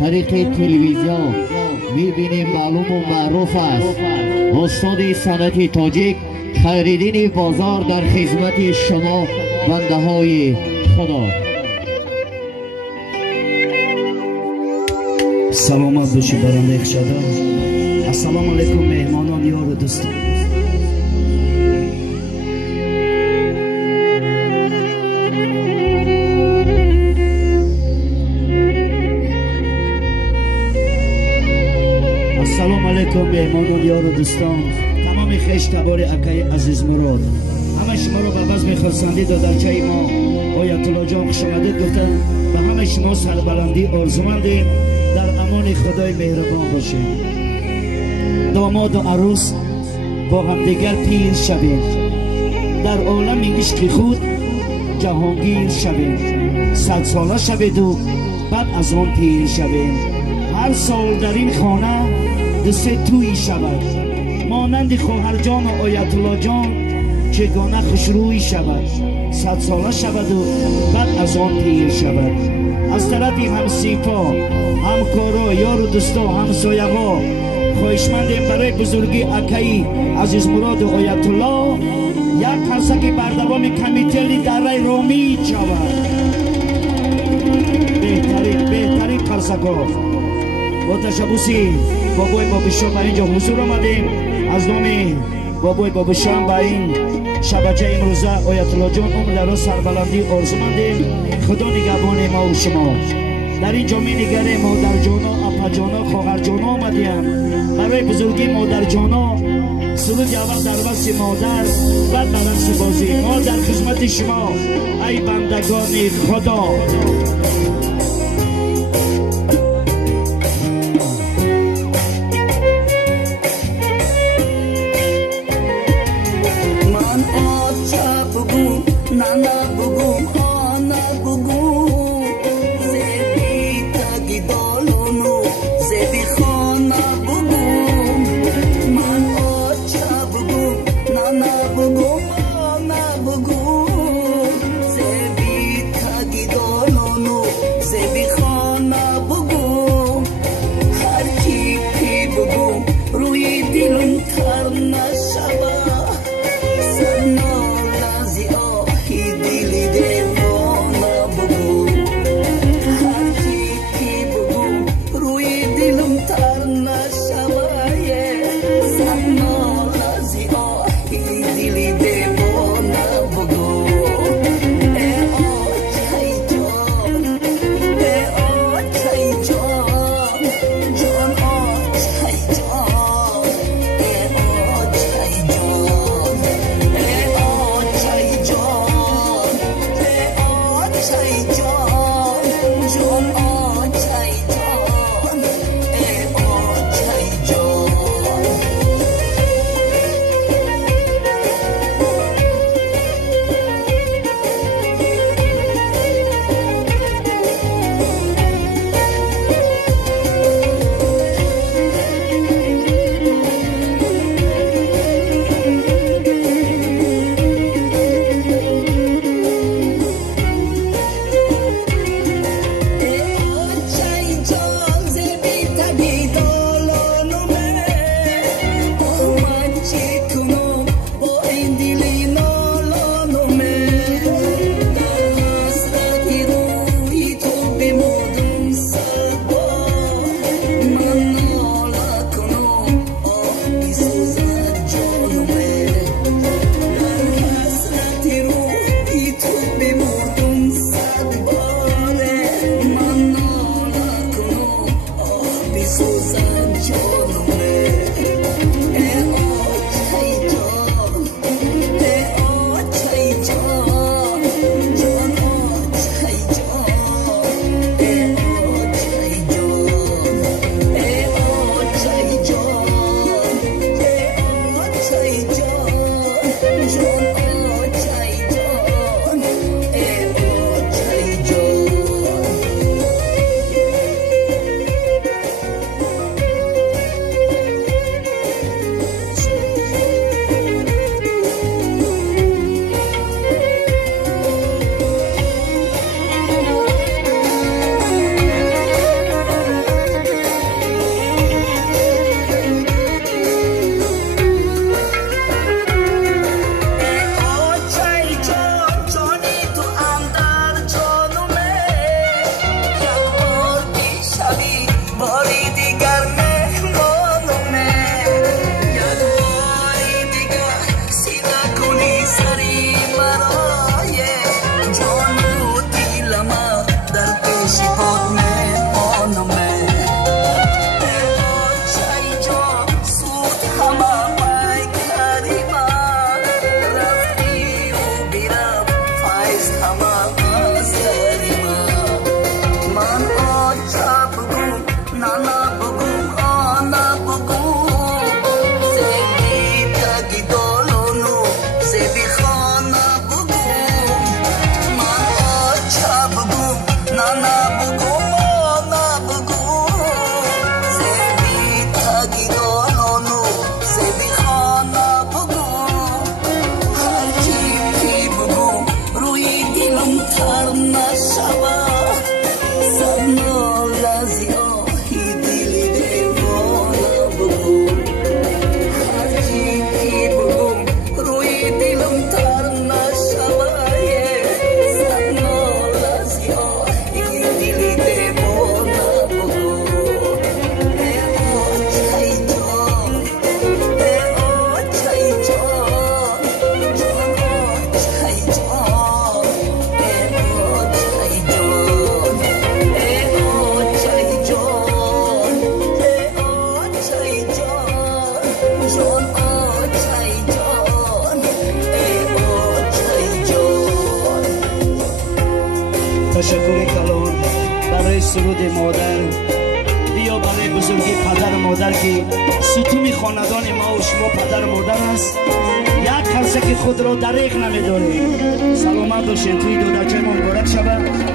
طریق تلویزیون میبینیم معلوم و معروف است. استاد صنعت تاجیک خیرالدین بازار در خدمت شما بنده های خدا. سلامت باشی برنده خشده. السلام علیکم مهمانان یار و دوستان. السلام علیکم مهمانان یار و دوستان، تمام خیش تبار اکای عزیز مراد، همه شما رو به بزم خرسندی دادرچه ما آیت الله جان خوش آمدید گفتن. به همه شما سربلندی آرزومندیم، در امان خدای مهربان باشید. داماد و عروس با همدیگر پیر شویم، در عالم عشق خود جهانگیر شویم. 100 ساله شوید و بعد از آن پیر شویم. هر سال در این خانه دسته توی شود، مانند خواهر جان و آیت الله جان چگونه خوشروی شود. 100 ساله شود و بعد از آن پیر شود. از طرفی همسیفا، همکارا، یار و دوستا، همسایه‌ها خواهشمندیم برای بزرگی اکایی عزیز مراد و آیت الله یک قرصه که بردوام کمیته دره رومی شود. بهترین قرصه ها با تشبوسی بابای بابشان به اینجا حضور آمدیم. از نام بابای بابشان به این شبکه امروزه آیت الله جان عمر دراز سربلندی آرزومندیم. خدا نگهبان ما و شما. در اینجا می نگریم مادر جانا، اپا جانا، خواهر جانا آمدیم برای بزرگی مادر جانا. سرود اول در وصف مادر، بعد به رقص بازی. ما در خدمت شما ای بندگان خدا. مادر، بیا برای بزرگی پدر و مادر که ستون خاندان ما و شما پدر و مادر است. یک کلسه که خود را دریغ نمیداره. سلامت باشین. توی دو درچه ما مبارک شود.